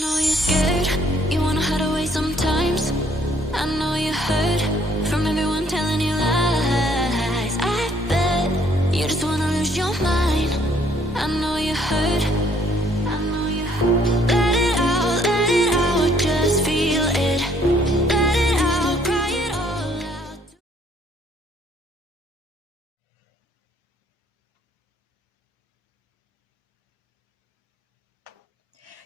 know you're scared, you wanna hide away sometimes. I know you hurt from everyone telling you lies. I bet you just wanna lose your mind. I know you hurt, I know you hurt. Let it out, just feel it. Let it out, cry it all out.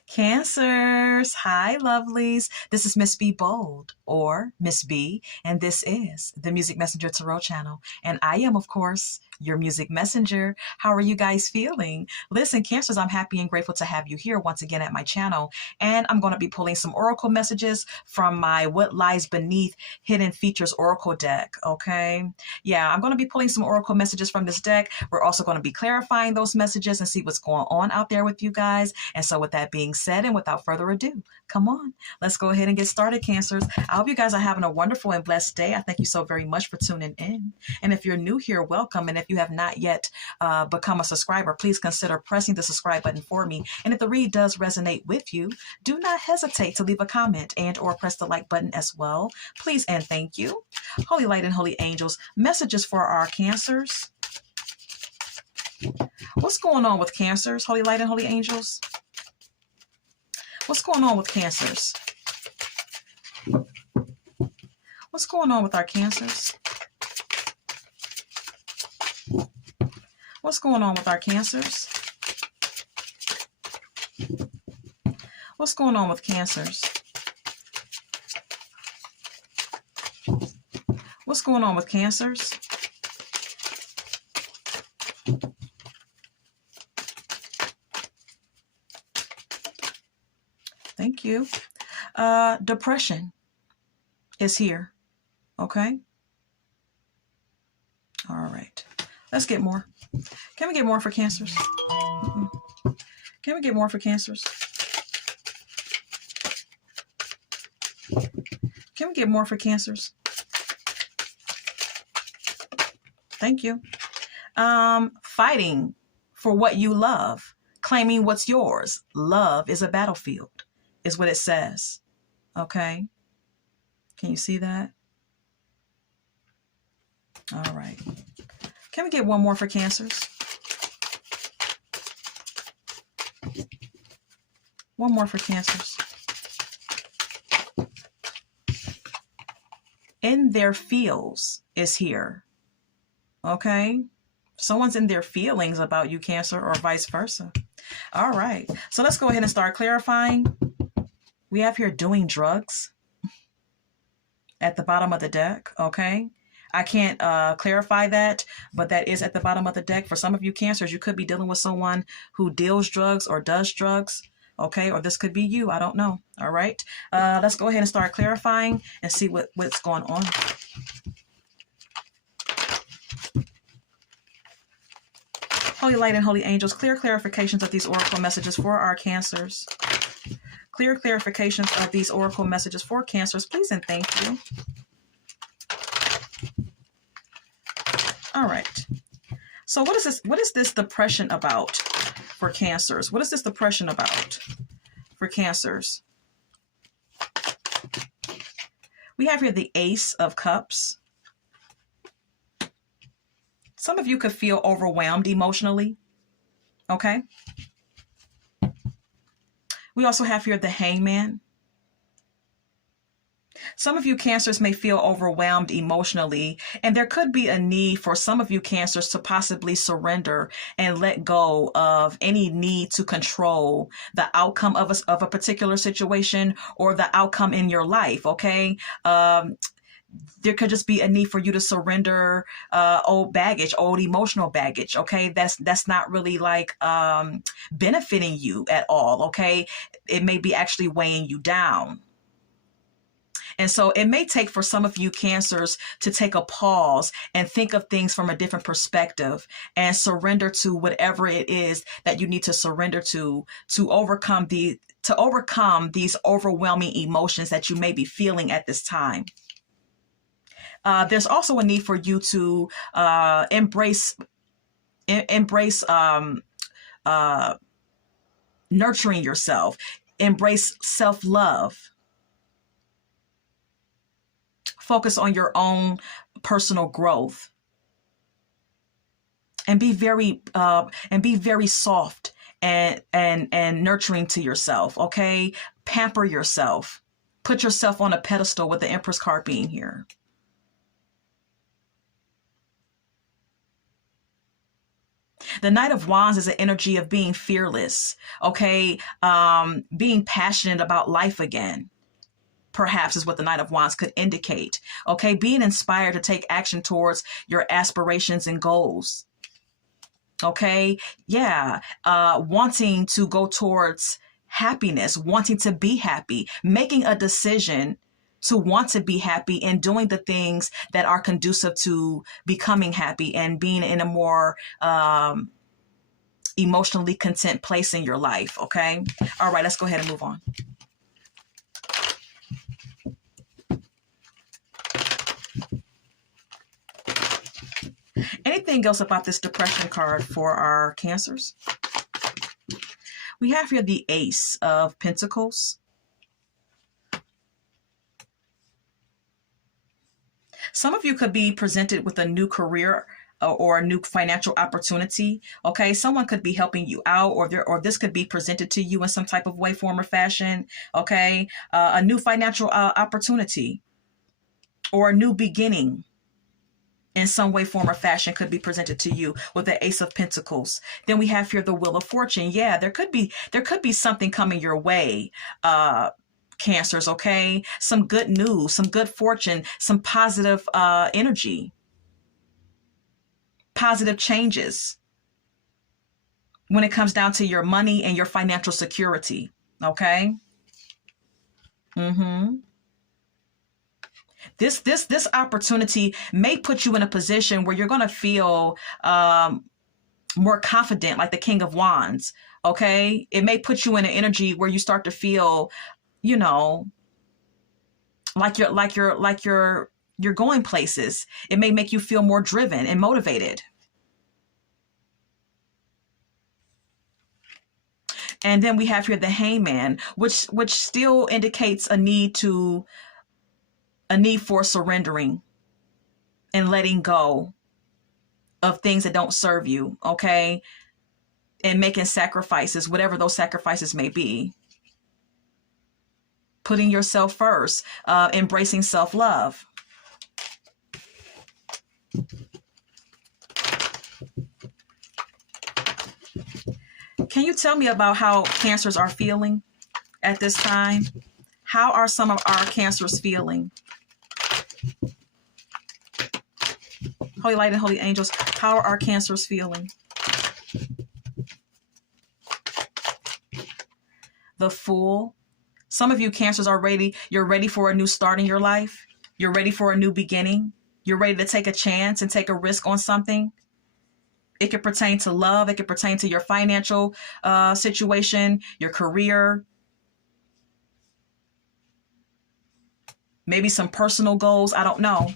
Cancers, hi lovelies. This is Miss B Bold, or Miss B, and this is the Music Messenger Tarot channel. And I am, of course, your music messenger. How are you guys feeling? Listen, Cancers, I'm happy and grateful to have you here once again at my channel. And I'm going to be pulling some oracle messages from my What Lies Beneath Hidden Features Oracle deck, okay? Yeah, I'm going to be pulling some oracle messages from this deck. We're also going to be clarifying those messages and see what's going on out there with you guys. And so with that being said, and without further ado, come on, let's go ahead and get started, Cancers. I hope you guys are having a wonderful and blessed day. I thank you so very much for tuning in. And if you're new here, welcome. And if you have not yet become a subscriber, please consider pressing the subscribe button for me. And if the read does resonate with you, do not hesitate to leave a comment and or press the like button as well. Please and thank you. Holy light and holy angels, messages for our Cancers. What's going on with Cancers? Holy light and holy angels. What's going on with Cancers? What's going on with our Cancers? What's going on with our Cancers? What's going on with Cancers? What's going on with Cancers? Thank you. Depression is here. Okay. All right. Let's get more. Can we get more for Cancers? Can we get more for Cancers? Can we get more for Cancers? Thank you. Fighting for what you love, claiming what's yours. Love is a battlefield, is what it says. Okay. Can you see that? All right. Can we get one more for Cancers? One more for Cancers. In their feels is here. Okay. Someone's in their feelings about you, Cancer, or vice versa. All right. So let's go ahead and start clarifying. We have here doing drugs at the bottom of the deck. Okay. I can't clarify that, but that is at the bottom of the deck. For some of you Cancers, you could be dealing with someone who deals drugs or does drugs. Okay. Or this could be you. I don't know. All right. Let's go ahead and start clarifying and see what's going on. Holy light and holy angels, clear clarifications of these oracle messages for our Cancers. Clear clarifications of these oracle messages for Cancers, please and thank you. All right. So what is this? What is this depression about for Cancers? What is this depression about for Cancers? We have here the Ace of Cups. Some of you could feel overwhelmed emotionally. Okay. We also have here the Hangman. Some of you Cancers may feel overwhelmed emotionally, and there could be a need for some of you Cancers to possibly surrender and let go of any need to control the outcome of a particular situation or the outcome in your life. Okay. There could just be a need for you to surrender old baggage, old emotional baggage. Okay. That's not really like benefiting you at all. Okay. It may be actually weighing you down. And so it may take for some of you Cancers to take a pause and think of things from a different perspective and surrender to whatever it is that you need to surrender to overcome these overwhelming emotions that you may be feeling at this time. There's also a need for you to embrace nurturing yourself. Embrace self-love. Focus on your own personal growth. And be very soft and nurturing to yourself, okay? Pamper yourself. Put yourself on a pedestal with the Empress card being here. The Knight of Wands is an energy of being fearless, okay? Being passionate about life again, perhaps, is what the Knight of Wands could indicate, okay? Being inspired to take action towards your aspirations and goals, okay? Yeah, wanting to go towards happiness, wanting to be happy, making a decision to want to be happy and doing the things that are conducive to becoming happy and being in a more emotionally content place in your life, okay? All right, let's go ahead and move on. Anything else about this depression card for our Cancers? We have here the Ace of Pentacles. Some of you could be presented with a new career or a new financial opportunity. Okay, someone could be helping you out, or this could be presented to you in some type of way, form, or fashion. Okay, a new financial opportunity or a new beginning in some way, form, or fashion could be presented to you with the Ace of Pentacles. Then we have here the Wheel of Fortune. Yeah, there could be something coming your way, Cancers, okay? Some good news, some good fortune, some positive energy, positive changes when it comes down to your money and your financial security, okay? This opportunity may put you in a position where you're going to feel more confident, like the King of Wands, okay? It may put you in an energy where you start to feel, you know, like you're going places. It may make you feel more driven and motivated. And then we have here the Hangman, which still indicates a need for surrendering and letting go of things that don't serve you, okay? And making sacrifices, whatever those sacrifices may be. Putting yourself first, embracing self-love. Can you tell me about how Cancers are feeling at this time? How are some of our Cancers feeling? Holy Light and Holy Angels, how are our Cancers feeling? The Fool. Some of you Cancers are ready. You're ready for a new start in your life. You're ready for a new beginning. You're ready to take a chance and take a risk on something. It could pertain to love. It could pertain to your financial situation, your career, maybe some personal goals. I don't know.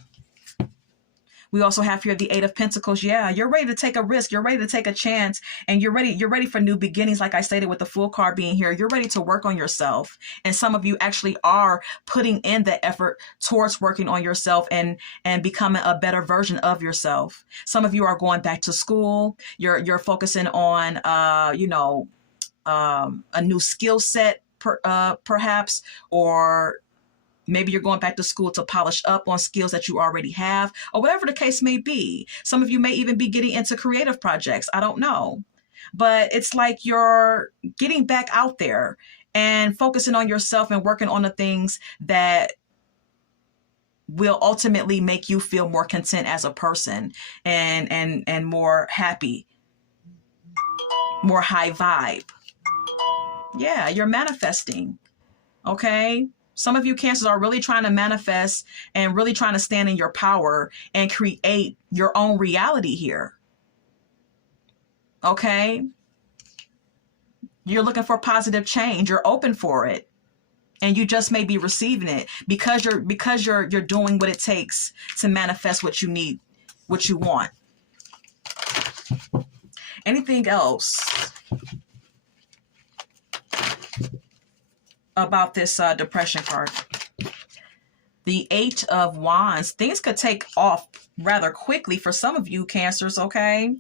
We also have here the Eight of Pentacles. Yeah, you're ready to take a risk. You're ready to take a chance, and you're ready for new beginnings. Like I stated with the Fool card being here, you're ready to work on yourself. And some of you actually are putting in the effort towards working on yourself and becoming a better version of yourself. Some of you are going back to school. You're focusing on a new skill set perhaps, or maybe you're going back to school to polish up on skills that you already have, or whatever the case may be. Some of you may even be getting into creative projects. I don't know. But it's like you're getting back out there and focusing on yourself and working on the things that will ultimately make you feel more content as a person and more happy, more high vibe. Yeah, you're manifesting. Okay? Some of you Cancers are really trying to manifest and really trying to stand in your power and create your own reality here. Okay? You're looking for positive change. You're open for it. And you just may be receiving it because you're doing what it takes to manifest what you need, what you want. Anything else? about this depression card. The Eight of Wands. Things could take off rather quickly for some of you Cancers, okay?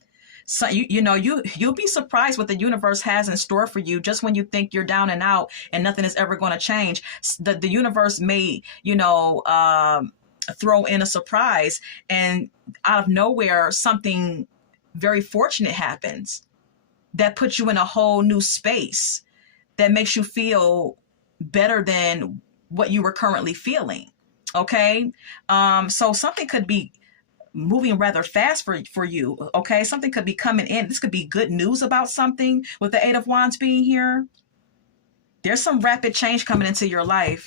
So you'll be surprised what the universe has in store for you just when you think you're down and out and nothing is ever going to change. The universe may, throw in a surprise, and out of nowhere, something very fortunate happens that puts you in a whole new space that makes you feel better than what you were currently feeling. Okay. So something could be moving rather fast for you. Okay. Something could be coming in. This could be good news about something with the Eight of Wands being here. There's some rapid change coming into your life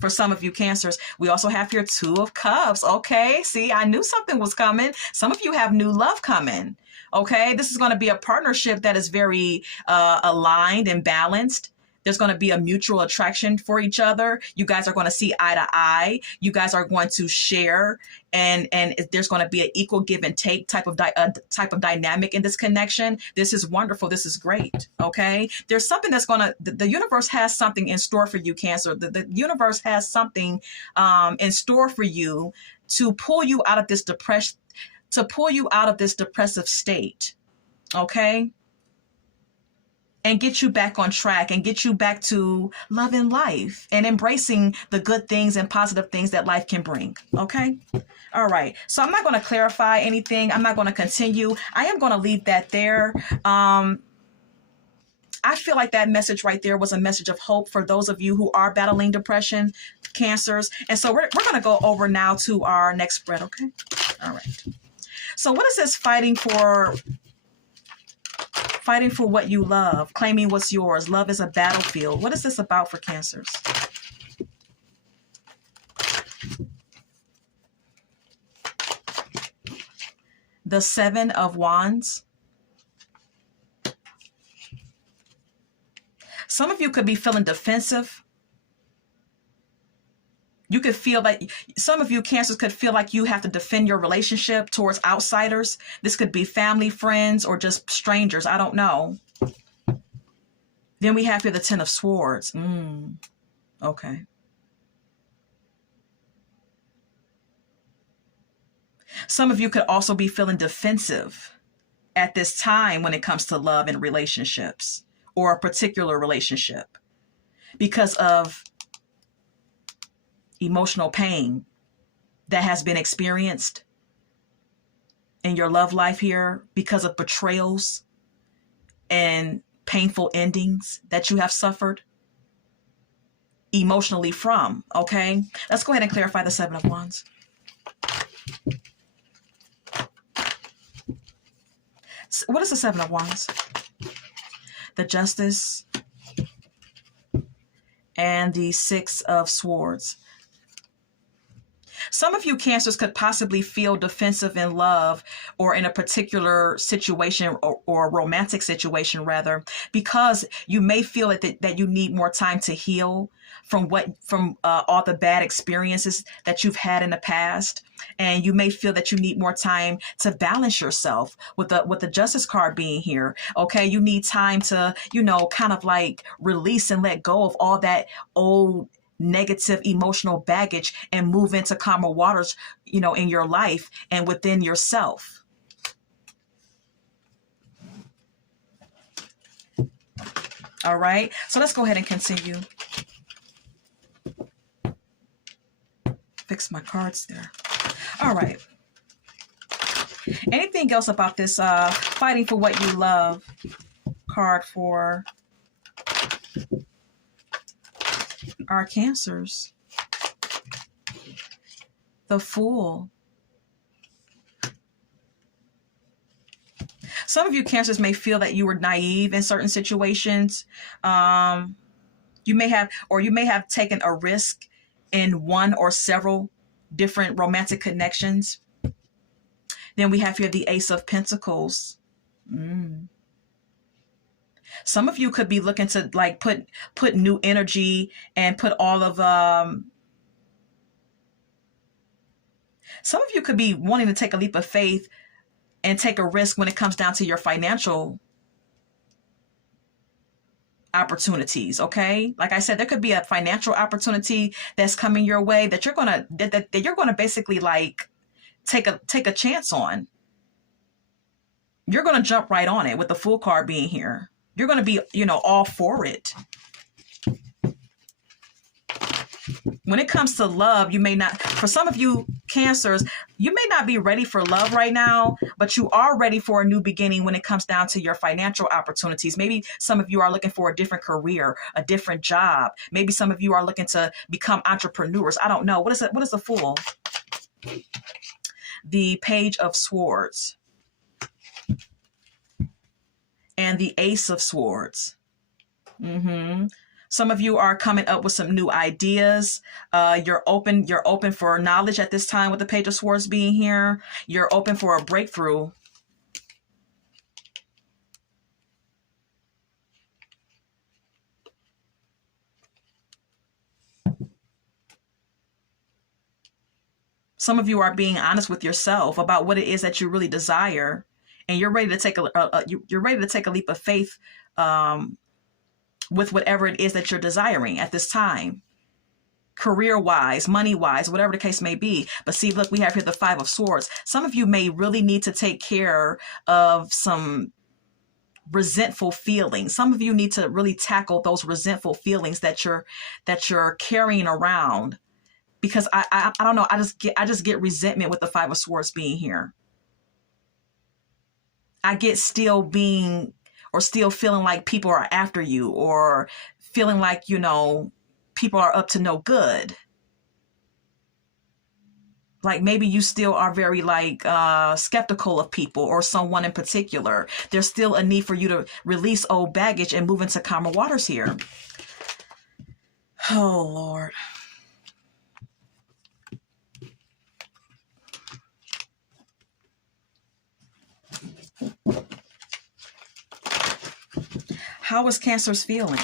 for some of you Cancers. We also have here Two of Cups. Okay. See, I knew something was coming. Some of you have new love coming. Okay. This is going to be a partnership that is very aligned and balanced. There's going to be a mutual attraction for each other. You guys are going to see eye to eye. You guys are going to share, and there's going to be an equal give and take type of dynamic in this connection. This is wonderful. This is great. Okay. There's something that's the universe has something in store for you, Cancer. The universe has something in store for you to pull you out of this depressive state. Okay. And get you back on track and get you back to loving life and embracing the good things and positive things that life can bring. Okay. All right. So I'm not going to clarify anything. I'm not going to continue. I am going to leave that there. I feel like that message right there was a message of hope for those of you who are battling depression, Cancers. And so we're going to go over now to our next spread. Okay. All right. So what is this fighting for what you love, claiming what's yours? Love is a battlefield. What is this about for Cancers? The Seven of Wands. Some of you could be feeling defensive. You could feel like some of you Cancers could feel like you have to defend your relationship towards outsiders. This could be family, friends, or just strangers. I don't know. Then we have here the Ten of Swords. Okay. Some of you could also be feeling defensive at this time when it comes to love and relationships, or a particular relationship, because of emotional pain that has been experienced in your love life here, because of betrayals and painful endings that you have suffered emotionally from. Okay, let's go ahead and clarify the Seven of Wands. What is the Seven of Wands? The Justice and the Six of Swords. Some of you Cancers could possibly feel defensive in love, or in a particular situation, or a romantic situation rather, because you may feel that you need more time to heal from all the bad experiences that you've had in the past. And you may feel that you need more time to balance yourself with the Justice card being here. Okay. You need time to, kind of like release and let go of all that old negative emotional baggage and move into calmer waters, in your life and within yourself. All right. So let's go ahead and continue. Fix my cards there. All right. Anything else about this fighting for what you love card for our Cancers? The Fool. Some of you Cancers may feel that you were naive in certain situations. You may have taken a risk in one or several different romantic connections. Then we have here the Ace of Pentacles. Some of you could be looking to like put new energy and put all of some of you could be wanting to take a leap of faith and take a risk when it comes down to your financial opportunities. Okay, like I said, there could be a financial opportunity that's coming your way that you're gonna basically like take a chance on. You're gonna jump right on it with the Fool card being here. You're gonna be, all for it. When it comes to love, you may not, for some of you Cancers, you may not be ready for love right now, but you are ready for a new beginning when it comes down to your financial opportunities. Maybe some of you are looking for a different career, a different job. Maybe some of you are looking to become entrepreneurs. I don't know. What is the Fool? The Page of Swords and the Ace of Swords. Some of you are coming up with some new ideas. You're open for knowledge at this time with the Page of Swords being here. You're open for a breakthrough. Some of you are being honest with yourself about what it is that you really desire, and you're ready to take a leap of faith with whatever it is that you're desiring at this time, career-wise, money-wise, whatever the case may be. But see, look, we have here the Five of Swords. Some of you may really need to take care of some resentful feelings. Some of you need to really tackle those resentful feelings that you're carrying around, because I don't know, I just get resentment with the Five of Swords being here. I get still feeling like people are after you, or feeling like, people are up to no good. Like maybe you still are very like skeptical of people or someone in particular. There's still a need for you to release old baggage and move into calmer waters here. Oh, Lord. How is Cancer's feeling?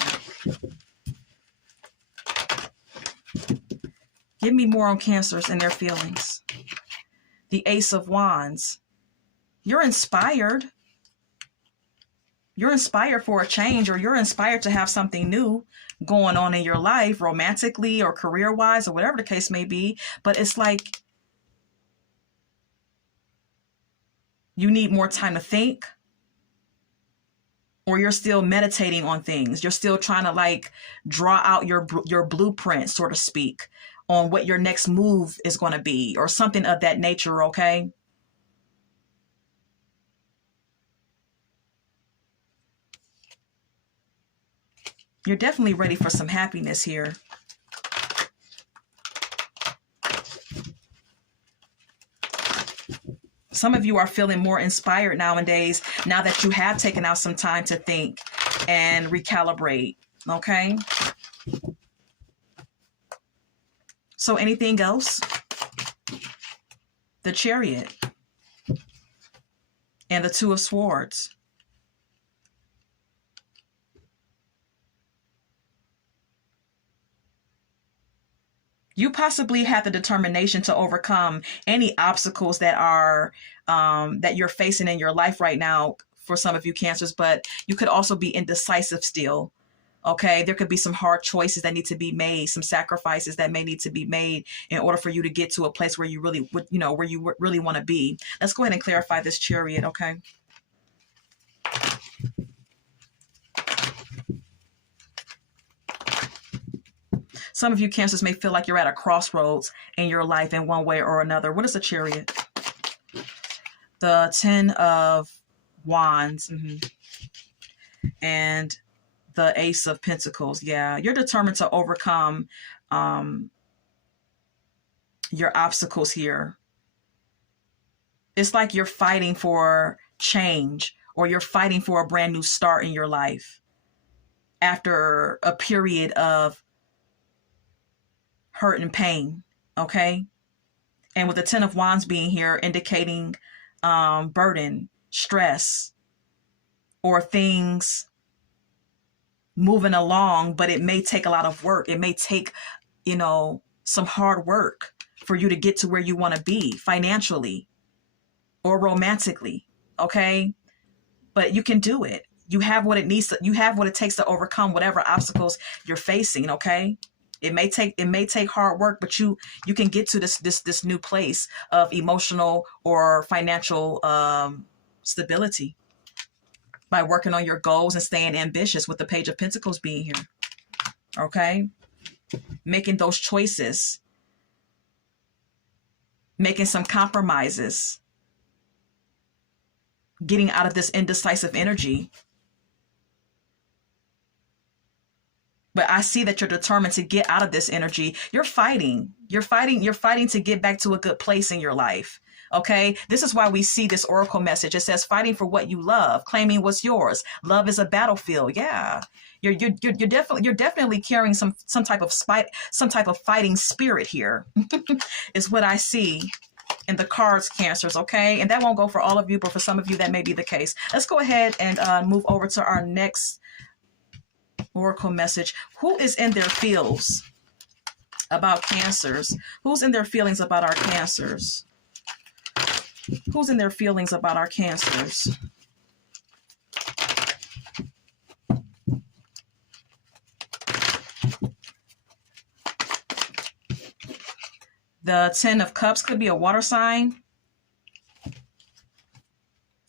Give me more on Cancers and their feelings. The Ace of Wands. You're inspired. You're inspired for a change, or you're inspired to have something new going on in your life, romantically or career-wise, or whatever the case may be. But it's like you need more time to think, or you're still meditating on things. You're still trying to like draw out your blueprint, so to speak, on what your next move is going to be, or something of that nature. Okay. You're definitely ready for some happiness here. Some of you are feeling more inspired nowadays, now that you have taken out some time to think and recalibrate. Okay. So anything else? The Chariot and the Two of Swords. You possibly have the determination to overcome any obstacles that are that you're facing in your life right now for some of you Cancers, but you could also be indecisive still. Okay, there could be some hard choices that need to be made, some sacrifices that may need to be made in order for you to get to a place where you really would, where you really want to be. Let's go ahead and clarify this Chariot, okay? Some of you Cancers may feel like you're at a crossroads in your life in one way or another. What is a Chariot? The Ten of Wands. And the Ace of Pentacles. Yeah, you're determined to overcome your obstacles here. It's like you're fighting for change, or you're fighting for a brand new start in your life after a period of hurt and pain. Okay. And with the Ten of Wands being here, indicating burden, stress, or things moving along, but it may take a lot of work. It may take, some hard work for you to get to where you want to be financially or romantically. Okay. But you can do it. You have what it needs to, you have what it takes to overcome whatever obstacles you're facing, okay? It may take hard work, but you can get to this new place of emotional or financial stability by working on your goals and staying ambitious, with the Page of Pentacles being here. Okay? Making those choices. Making some compromises. Getting out of this indecisive energy. But I see that you're determined to get out of this energy. You're fighting. You're fighting to get back to a good place in your life. Okay, this is why we see this oracle message. It says fighting for what you love, claiming what's yours. Love is a battlefield. Yeah, you're definitely carrying some type of fighting spirit here. Is what I see in the cards, Cancers. Okay, and that won't go for all of you, but for some of you that may be the case. Let's go ahead and move over to our next oracle message. Who is in their feels about Cancers? Who's in their feelings about our Cancers? Who's in their feelings about our Cancers? The 10 of Cups could be a water sign.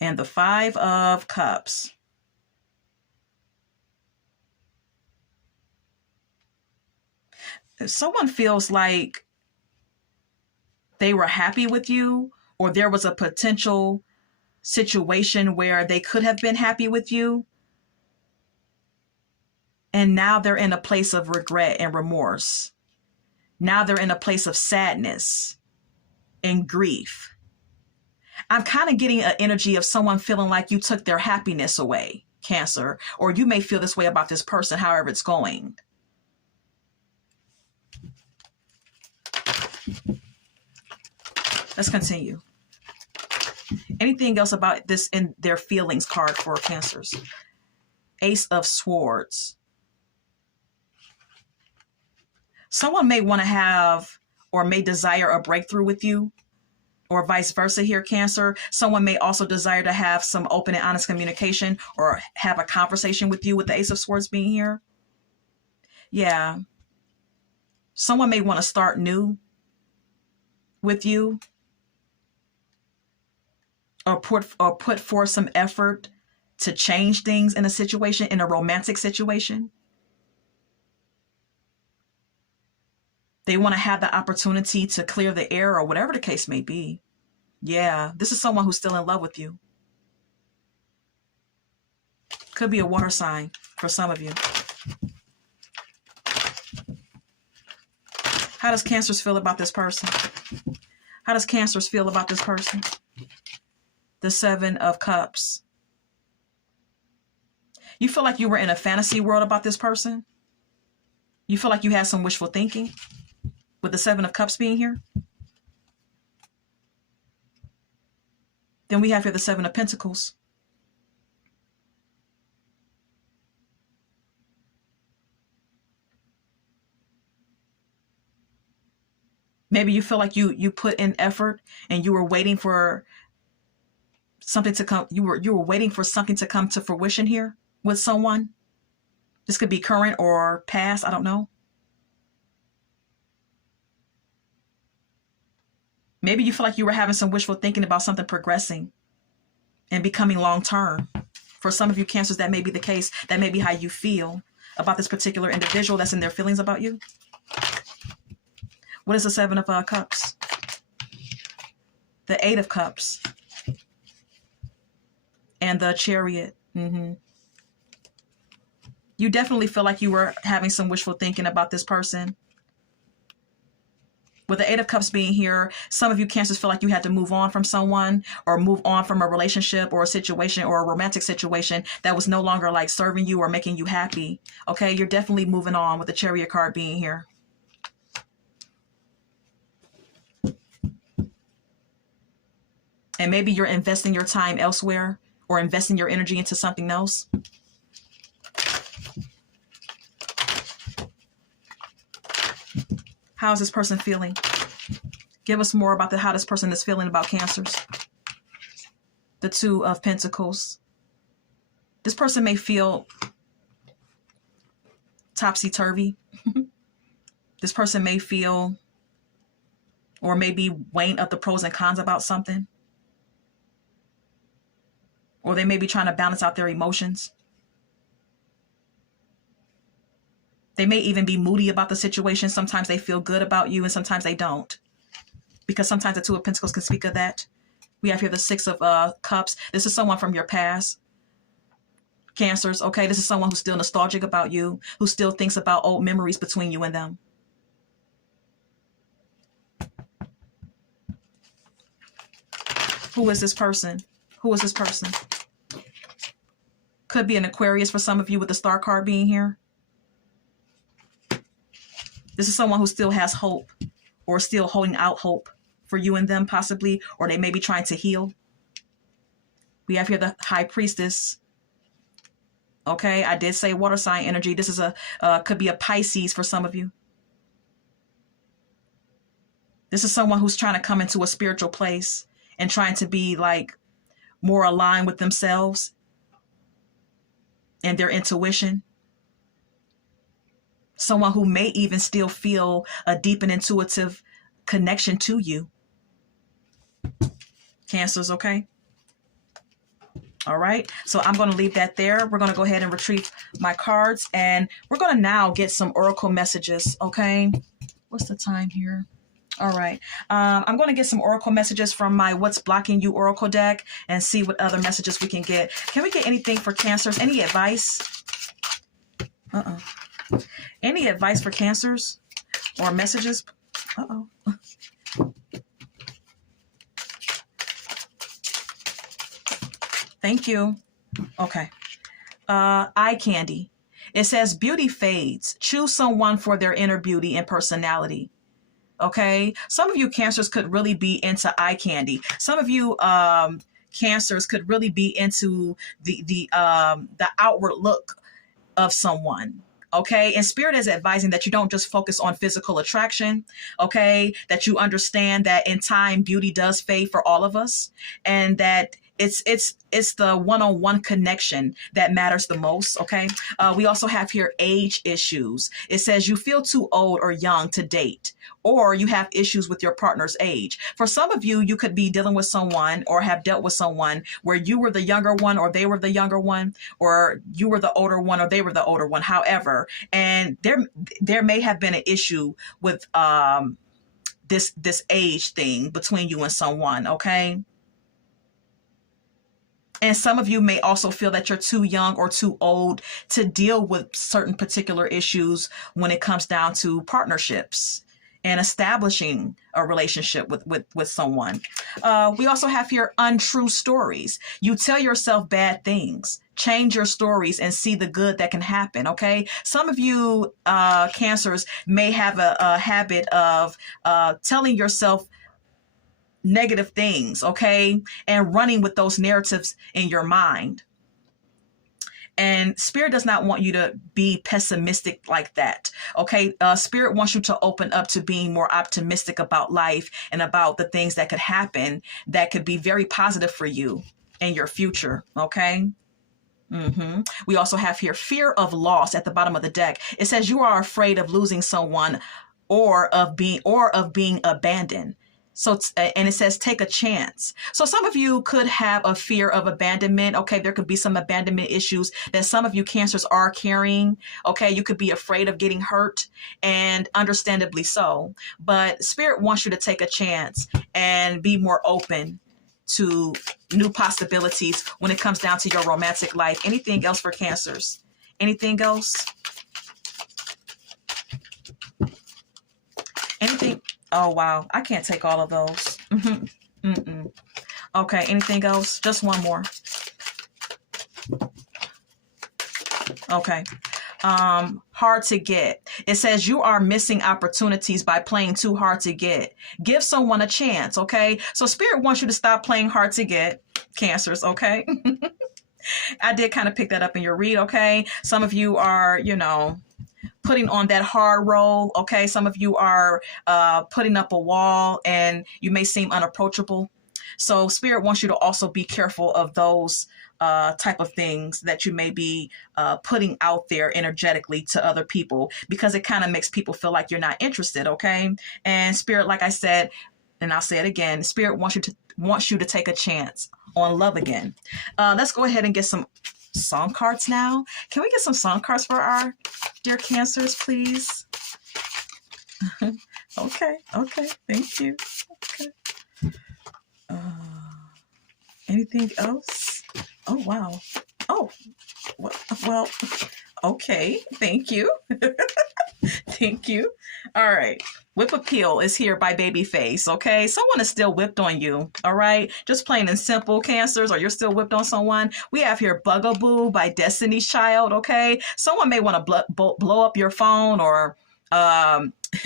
And the 5 of Cups. If someone feels like they were happy with you, or there was a potential situation where they could have been happy with you, and now they're in a place of regret and remorse. Now they're in a place of sadness and grief. I'm kind of getting an energy of someone feeling like you took their happiness away, Cancer, or you may feel this way about this person, however it's going. Let's continue. Anything else about this in their feelings card for Cancers? Ace of Swords. Someone may want to have or may desire a breakthrough with you, or vice versa here, Cancer. Someone may also desire to have some open and honest communication or have a conversation with you, with the Ace of Swords being here. Yeah. Someone may want to start new with you, or put forth some effort to change things in a situation, in a romantic situation. They want to have the opportunity to clear the air, or whatever the case may be. Yeah, this is someone who's still in love with you. Could be a water sign for some of you. How does Cancers feel about this person? How does Cancers feel about this person? The 7 of Cups. You feel like you were in a fantasy world about this person? You feel like you had some wishful thinking with the 7 of Cups being here? Then we have here the 7 of Pentacles. Maybe you feel like you put in effort and you were waiting for something to come. You were waiting for something to come to fruition here with someone. This could be current or past. I don't know. Maybe you feel like you were having some wishful thinking about something progressing and becoming long term. For some of you Cancers, that may be the case. That may be how you feel about this particular individual that's in their feelings about you. What is the 7 of Cups? The 8 of Cups. And the Chariot. You definitely feel like you were having some wishful thinking about this person. With the 8 of Cups being here, some of you Cancers feel like you had to move on from someone, or move on from a relationship or a situation or a romantic situation that was no longer like serving you or making you happy. Okay, you're definitely moving on with the Chariot card being here. And maybe you're investing your time elsewhere, or investing your energy into something else. How is this person feeling? Give us more about how this person is feeling about Cancers. The 2 of Pentacles. This person may feel topsy-turvy. This person may feel or maybe weighing up the pros and cons about something. Or they may be trying to balance out their emotions. They may even be moody about the situation. Sometimes they feel good about you and sometimes they don't. Because sometimes the Two of Pentacles can speak of that. We have here the Six of Cups. This is someone from your past. Cancers, okay? This is someone who's still nostalgic about you, who still thinks about old memories between you and them. Who is this person? Who is this person? Could be an Aquarius for some of you with the Star card being here. This is someone who still has hope or still holding out hope for you and them possibly, or they may be trying to heal. We have here the High Priestess. Okay, I did say water sign energy. This is could be a Pisces for some of you. This is someone who's trying to come into a spiritual place and trying to be like more aligned with themselves and their intuition. Someone who may even still feel a deep and intuitive connection to you. Cancers, okay? All right, so I'm going to leave that there. We're going to go ahead and retrieve my cards, and we're going to now get some oracle messages, okay? What's the time here? All right, I'm going to get some oracle messages from my What's Blocking You oracle deck and see what other messages we can get. Can we get anything for Cancers? Any advice? Any advice for Cancers or messages? Thank you. Okay. Eye candy. It says beauty fades. Choose someone for their inner beauty and personality. Okay. Some of you Cancers could really be into eye candy. Some of you Cancers could really be into the outward look of someone. Okay. And Spirit is advising that you don't just focus on physical attraction. Okay. That you understand that in time, beauty does fade for all of us, and that it's the one-on-one connection that matters the most. Okay. We also have here age issues. It says you feel too old or young to date, or you have issues with your partner's age. For some of you, you could be dealing with someone or have dealt with someone where you were the younger one or they were the younger one, or you were the older one or they were the older one. However, and there may have been an issue with this age thing between you and someone. Okay. And some of you may also feel that you're too young or too old to deal with certain particular issues when it comes down to partnerships and establishing a relationship with someone. We also have here untrue stories. You tell yourself bad things. Change your stories and see the good that can happen, okay? Some of you Cancers may have a habit of telling yourself negative things, okay? And running with those narratives in your mind. And Spirit does not want you to be pessimistic like that, okay? Spirit wants you to open up to being more optimistic about life and about the things that could happen that could be very positive for you in your future, okay? We also have here fear of loss at the bottom of the deck. It says you are afraid of losing someone or of being abandoned. So, and it says, take a chance. So some of you could have a fear of abandonment. Okay. There could be some abandonment issues that some of you Cancers are carrying. Okay. You could be afraid of getting hurt, and understandably so, but Spirit wants you to take a chance and be more open to new possibilities when it comes down to your romantic life. Anything else for Cancers? Anything else? Anything? Oh, wow. I can't take all of those. Okay. Anything else? Just one more. Okay. Hard to get. It says you are missing opportunities by playing too hard to get. Give someone a chance. Okay. So Spirit wants you to stop playing hard to get, Cancers. Okay. I did kind of pick that up in your read. Okay. Some of you are, putting on that hard role. Okay. Some of you are putting up a wall and you may seem unapproachable. So Spirit wants you to also be careful of those type of things that you may be putting out there energetically to other people, because it kind of makes people feel like you're not interested, okay? And Spirit, like I said, and I'll say it again, Spirit wants you to take a chance on love again. Let's go ahead and get some song cards now. Can we get some song cards for our dear Cancers, please? Okay, thank you. Okay. Anything else? Oh, wow. Oh, well, okay, thank you. Thank you. All right. Whip Appeal is here by Babyface, okay? Someone is still whipped on you, all right? Just plain and simple, Cancers, or you're still whipped on someone. We have here Bugaboo by Destiny's Child, okay? Someone may want to blow up your phone, or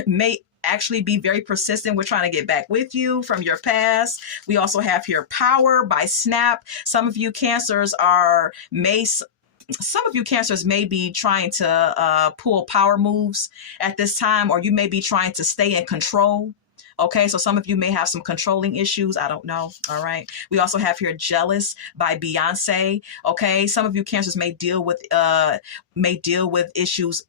may actually be very persistent with trying to get back with you from your past. We also have here Power by Snap. Some of you Cancers may be trying to pull power moves at this time, or you may be trying to stay in control. Okay, so some of you may have some controlling issues. I don't know. All right. We also have here Jealous by Beyonce. Okay, some of you Cancers may deal with issues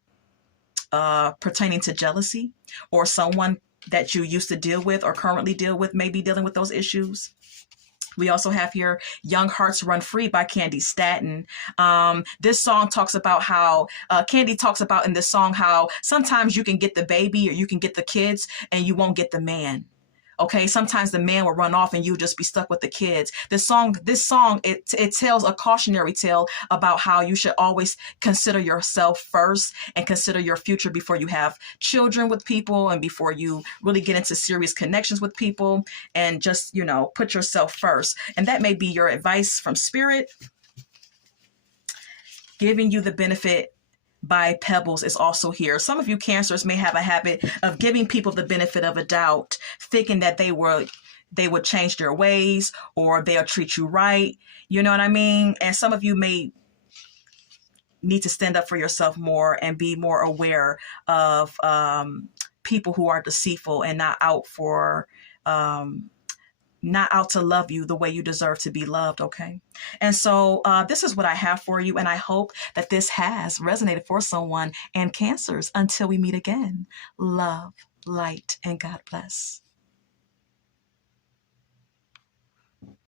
pertaining to jealousy, or someone that you used to deal with or currently deal with may be dealing with those issues. We also have here Young Hearts Run Free by Candy Staton. This song talks about how, Candy talks about in this song how sometimes you can get the baby or you can get the kids and you won't get the man. Okay, sometimes the man will run off and you just be stuck with the kids. This song, it tells a cautionary tale about how you should always consider yourself first and consider your future before you have children with people and before you really get into serious connections with people, and just, put yourself first. And that may be your advice from Spirit. Giving you the benefit by Pebbles is also here. Some of you Cancers may have a habit of giving people the benefit of a doubt, thinking that they would change their ways or they'll treat you right. You know what I mean? And some of you may need to stand up for yourself more and be more aware of people who are deceitful and not out to love you the way you deserve to be loved, okay? And so this is what I have for you, and I hope that this has resonated for someone. And Cancers, until we meet again, love, light, and God bless.